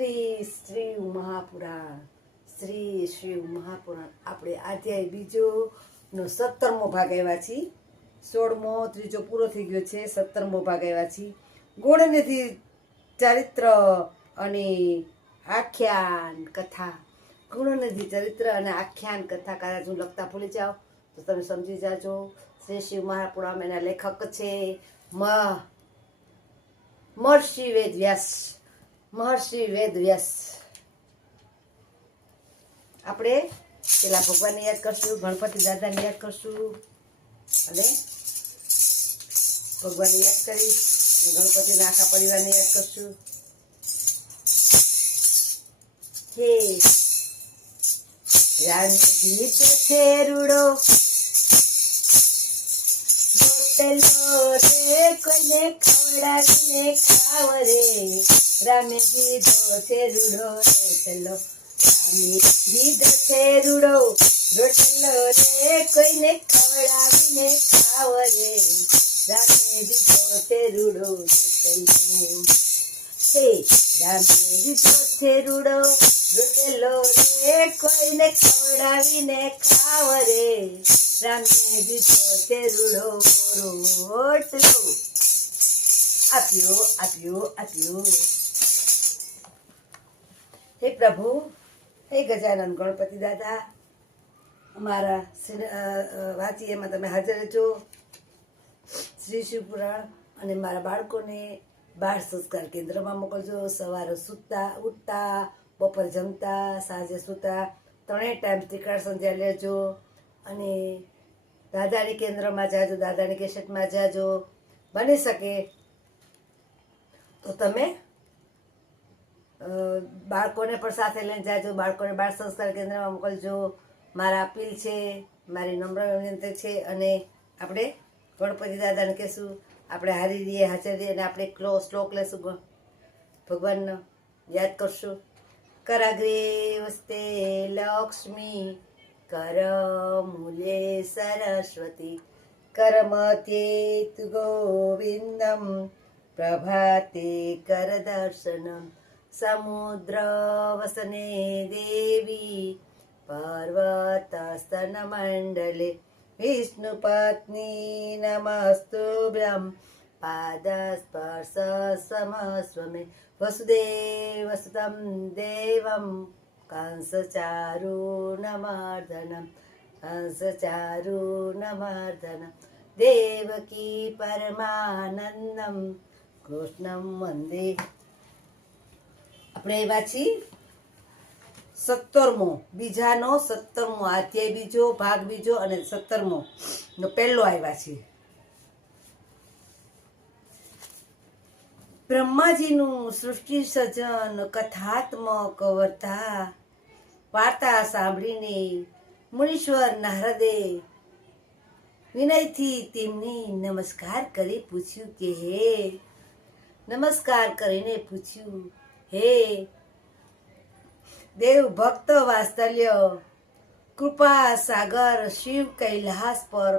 શ્રી શ્રી મહાપુરાણ શ્રી શિવ મહાપુરાણ આપણે અધ્યાય બીજો નો 17મો ભાગ આવ્યા છીએ. 16મો ત્રીજો પૂરો થઈ ગયો છે. 17મો ભાગ આવ્યા છીએ. ગુણનિધિ ચરિત્ર અને આખ્યાન કથા. ગુણનિધિ ચરિત્ર અને આખ્યાન કથા કદાચ હું લખતા ભૂલી જાઓ તો તમે સમજી જાજો. શ્રી શિવ મહાપુરાણ એના લેખક છે મહર્ષિ વેદવ્યાસ. આપણે પેલા ભગવાનને યાદ કરશું, ગણપતિ દાદાને યાદ કરશું અને ભગવાનને યાદ કરી ગણપતિના આખા પરિવારને યાદ કરશું. હે રાણી છે રૂડો રોટલો રે કોઈને ખવડાવીને ખાવ રે. રામે દીધો છે રૂડો રોટલો, રામે દીધો છે રૂડો રોટલો રે કોઈને ખવડાવીને ખાવ રે. રામે દીધો છે રૂડો રોટલો, હે રામે દીધો છે રૂડો રોટલો રે કોઈને ખવડાવીને ખાવ રે. રામે દીધો છે રૂડો રોટલો. આપ્યો. હે પ્રભુ, હે ગજાનન ગણપતિ દાદા, અમારા વાંચી એમાં તમે હાજર રહેજો. શ્રી શિવ પુરાણ અને મારા બાળકોને બાળ સંસ્કાર કેન્દ્રમાં મોકલજો. સવારે સૂતા ઉઠતા, બપોર જમતા, સાંજે સૂતા, 3 ટાઈમ ત્રિકાળ સંધ્યા લેજો. અને દાદાની કેન્દ્રમાં જાજો, દાદાની કેસેટમાં જાજો. બની શકે તો તમે બાળકોને પણ સાથે લઈને જાજો. બાળકોને બાળ સંસ્કાર કેન્દ્રમાં મોકલજો. મારા અપીલ છે, મારી નમ્ર વિનંતી છે. અને આપણે ગણપતિ દાદાને કહેશું, આપણે હારી રહીએ, હાજર રહીએ અને આપણે શ્લોક લેશું, ભગવાનનો યાદ કરશું. કરાગ્રે વસ્તે લક્ષ્મી, કર મૂલે સરસ્વતી, કરમત્યે તુ ગોવિંદમ, પ્રભાતે કર દર્શનમ. સમુદ્ર વસને દેવી, પર્વતસ્તન મંડલે, વિષ્ણુ પત્ની નમસ્તુભ્યમ, પાદ સ્પર્શ સમસ્વમે. વસુદેવ સુતમ દેવમ, કંસચારૂનમર્દનમ, દેવકી પરમાનંદમ, કૃષ્ણમ વંદે. આપણે વાંચી 17મો બીજાનો 17મો અધ્યાય બીજો ભાગ બીજો અને 17મો નો પહેલો આવ્યા છે. બ્રહ્માજીનું સૃષ્ટિ સર્જન કથાત્મક વાર્તા સાંભળીને મુનીશ્વર નારદે વિનયથી તેમની નમસ્કાર કરીને પૂછ્યું, હે દેવ ભક્ત વાત્સલ્ય કૃપા સાગર, શિવ કૈલાસ પર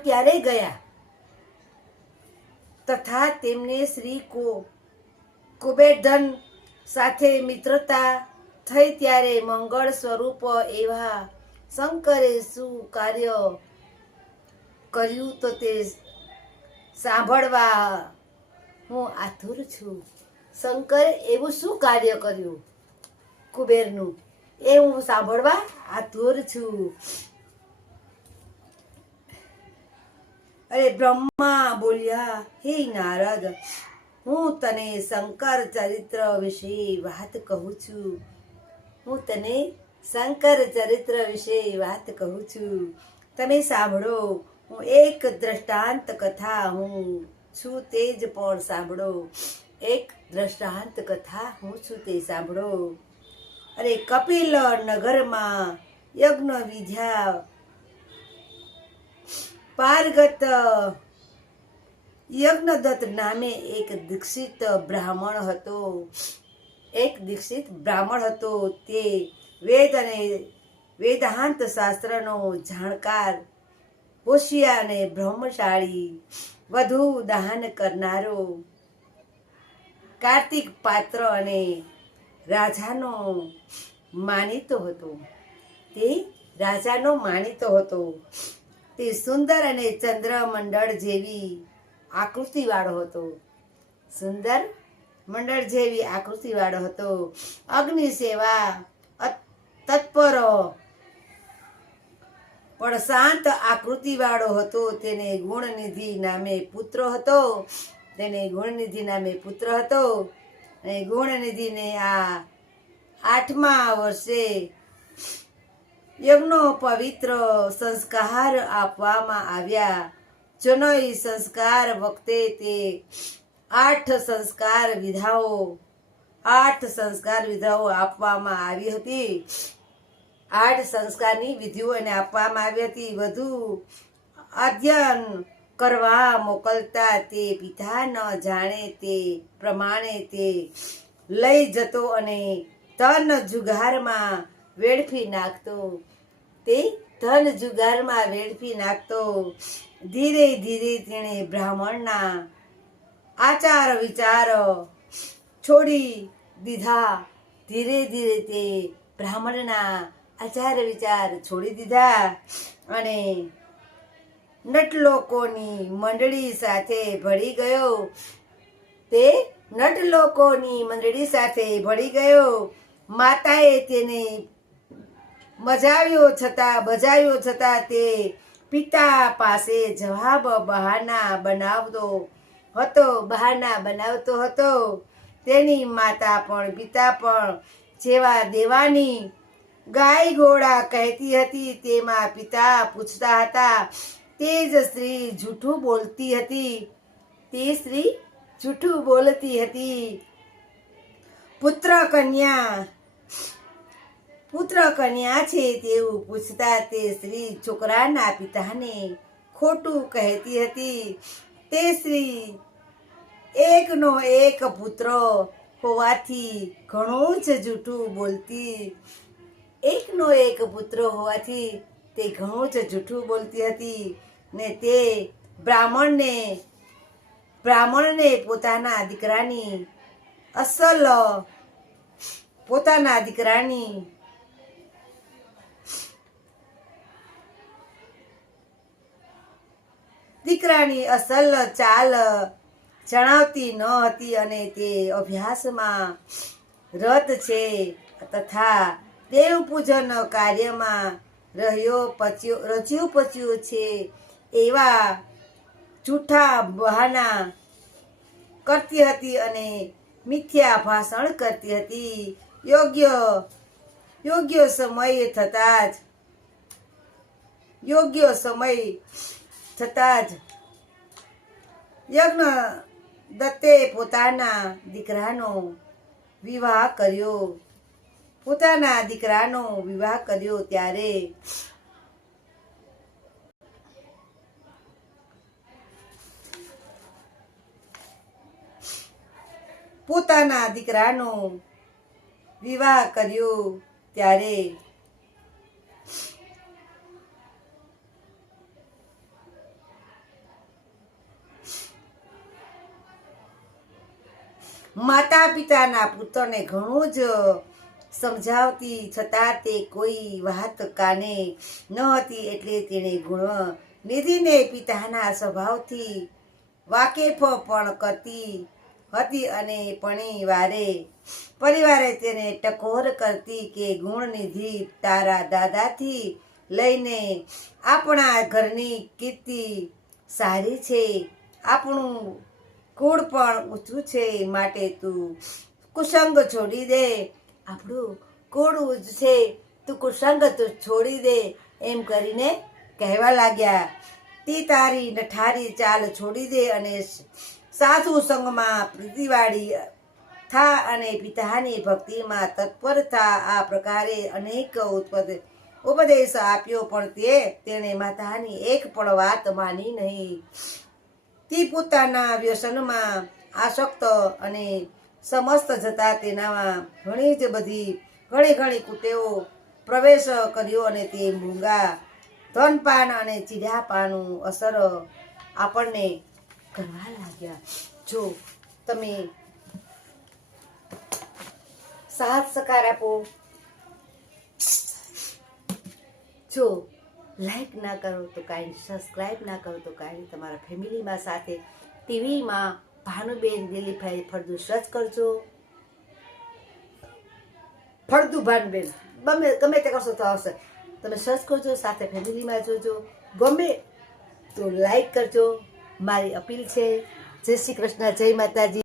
ક્યારે ગયા તથા તેમને શ્રી કુબેરધન સાથે મિત્રતા થઈ ત્યારે મંગળ સ્વરૂપ એવા શંકરે શું કાર્ય કર્યું તો તે સાંભળવા હું આતુર છું. શંકરે એવું શું કાર્ય કર્યું કુબેરનું, એ હું સાંભળવા આતુર છું. અરે બ્રહ્મા બોલ્યા, હે નારદ, હું તને શંકર ચરિત્ર વિશે વાત કહું છું. તમે સાંભળો. હું એક દ્રષ્ટાંત કથા હું છું તે જ પણ સાંભળો. અરે કપિલ નગરમાં યજ્ઞ વિદ્યા પારગત યજ્ઞદત્ત નામે એક દીક્ષિત બ્રાહ્મણ હતો. તે વેદ અને વેદાંત શાસ્ત્રનો જાણકાર, હોશિયાર અને બ્રહ્મશાળી, વધુ દાન કરનારો, કાર્તિક પાત્ર અને રાજાનો માનીતો હતો. તે રાજાનો માનીતો હતો. તે સુંદર અને ચંદ્રમંડળ જેવી આકૃતિવાળો હતો. સુંદર મંડળ જેવી આકૃતિવાળો હતો. અગ્નિ સેવા તત્પર પણ શાંત આકૃતિવાળો હતો. તેને ગુણનિધિ નામે પુત્ર હતો. અને ગુણનિધિને આ 8મા વર્ષે યજ્ઞો પવિત્ર સંસ્કાર આપવામાં આવ્યા. જનોઈ સંસ્કાર વખતે તે 8 સંસ્કાર વિધાઓ આપવામાં આવી હતી. 8 સંસ્કારની વિધિઓ એને આપવામાં આવી હતી. વધુ અધ્યયન કરવા મોકલતા તે પિતા ન જાણે તે પ્રમાણે તે લઈ જતો અને ધન જુગારમાં વેડફી નાખતો. ધીરે ધીરે તેણે બ્રાહ્મણના આચાર વિચાર છોડી દીધા. અને નટલોકોની મંડળી સાથે ભળી ગયો. માતાએ તેને બજાવ્યો છતાં તે પિતા પાસે જવાબ બહાના બનાવતો હતો. તેની માતા પણ પિતા પણ જેવા દેવાની ગાય ઘોડા કહેતી હતી તેમાં પિતા પૂછતા હતા. તે સ્ત્રી જૂઠું બોલતી હતી. પુત્ર કન્યા છે તેવું પૂછતા તે સ્ત્રી છોકરાના પિતાને ખોટું કહેતી હતી. તે સ્ત્રી એકનો એક પુત્ર હોવાથી ઘણું જ જૂઠું બોલતી હતી. ને તે બ્રાહ્મણને પોતાના દીકરાની અસલ ચાલ જણાવતી ન હતી. અને તે અભ્યાસમાં રત છે તથા દેવ પૂજન કાર્યમાં રચ્યું પચ્યું છે એવા જૂઠા બહાના કરતી હતી અને મિથ્યા ભાષણ કરતી હતી. યોગ્ય સમય થતાં જ યજ્ઞ દત્તે પોતાના દીકરાનો વિવાહ કર્યો. ત્યારે માતા પિતાના પુત્રને ઘણું જ સમજાવતી છતાં તે કોઈ વાત કાને ન હતી. એટલે તેણે ગુણનિધિને પિતાના સ્વભાવથી વાકેફ પણ કરતી હતી. અને પરિવારે તેને ટકોર કરતી કે ગુણનિધિ તારા દાદાથી લઈને આપણા ઘરની કીર્તિ સારી છે. આપણું કુળ પણ ઊંચું છે. માટે તું કુસંગ છોડી દે. આપણું કુળ ઊંચું છે, તું કુસંગ છોડી દે એમ કરીને કહેવા લાગ્યા. તે તારી નઠારી ચાલ છોડી દે અને સાધુ સંગમાં પ્રીતિવાળી થા અને પિતાની ભક્તિમાં તત્પર થા. આ પ્રકારે અનેક ઉપદેશ આપ્યો પણ તેણે માતાની એક પણ વાત માની નહીં. તે પોતાના વ્યસનમાં આસક્ત અને સમસ્ત જતા તેનામાં ઘણી કુટેવો પ્રવેશ કર્યો. અને તે મૂંગા ધનપાન અને ચીડિયાપાનું અસર આપણને કરવા લાગ્યા. જો તમે સાથ સહકાર આપો. જો લાઈક ના કરો તો કાંઈ, સબસ્ક્રાઈબ ના કરો તો કાંઈ, તમારા ફેમિલીમાં સાથે ટીવીમાં ભાનુબેન દિલીપભાઈ ફળદુ સર્ચ કરજો. ફળદુ ભાનુબેન ગમે તે કરશો તો આવશે. તમે સર્ચ કરજો, સાથે ફેમિલીમાં જોજો. ગમે તો લાઈક કરજો. મારી અપીલ છે. જય શ્રી કૃષ્ણ, જય માતાજી.